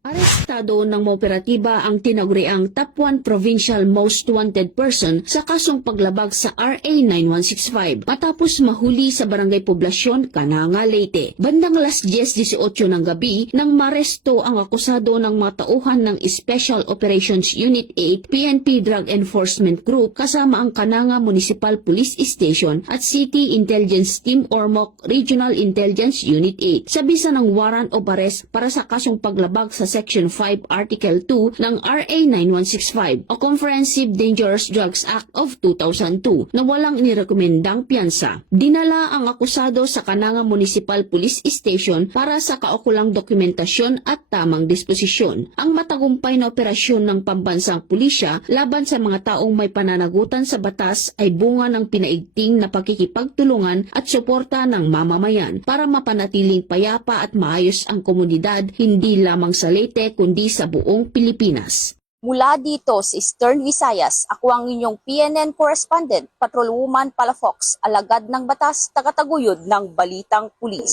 Arestado ng mga operatiba ang tinaguriang Top 1 Provincial Most Wanted Person sa kasong paglabag sa RA 9165 matapos mahuli sa Barangay Poblasyon, Cananga, Leyte. Bandang alas 10:18 ng gabi nang maresto ang akusado ng mga tauhan ng Special Operations Unit 8 PNP Drug Enforcement Group kasama ang Cananga Municipal Police Station at City Intelligence Team Ormoc Regional Intelligence Unit 8 sa bisa ng warrant of arrest para sa kasong paglabag sa Section 5 Article 2 ng RA 9165 o Comprehensive Dangerous Drugs Act of 2002 na walang inirekomendang piyansa. Dinala ang akusado sa Cananga Municipal Police Station para sa kaukulang dokumentasyon at tamang disposisyon. Ang matagumpay na operasyon ng pambansang pulisya laban sa mga taong may pananagutan sa batas ay bunga ng pinaigting na pakikipagtulungan at suporta ng mamamayan para mapanatiling payapa at maayos ang komunidad hindi lamang sa Leyte kundi sa buong Pilipinas. Mula dito sa Eastern Visayas, ako ang inyong PNN correspondent, Patrolwoman Palafox, alagad ng batas, tagataguyod ng Balitang Pulis.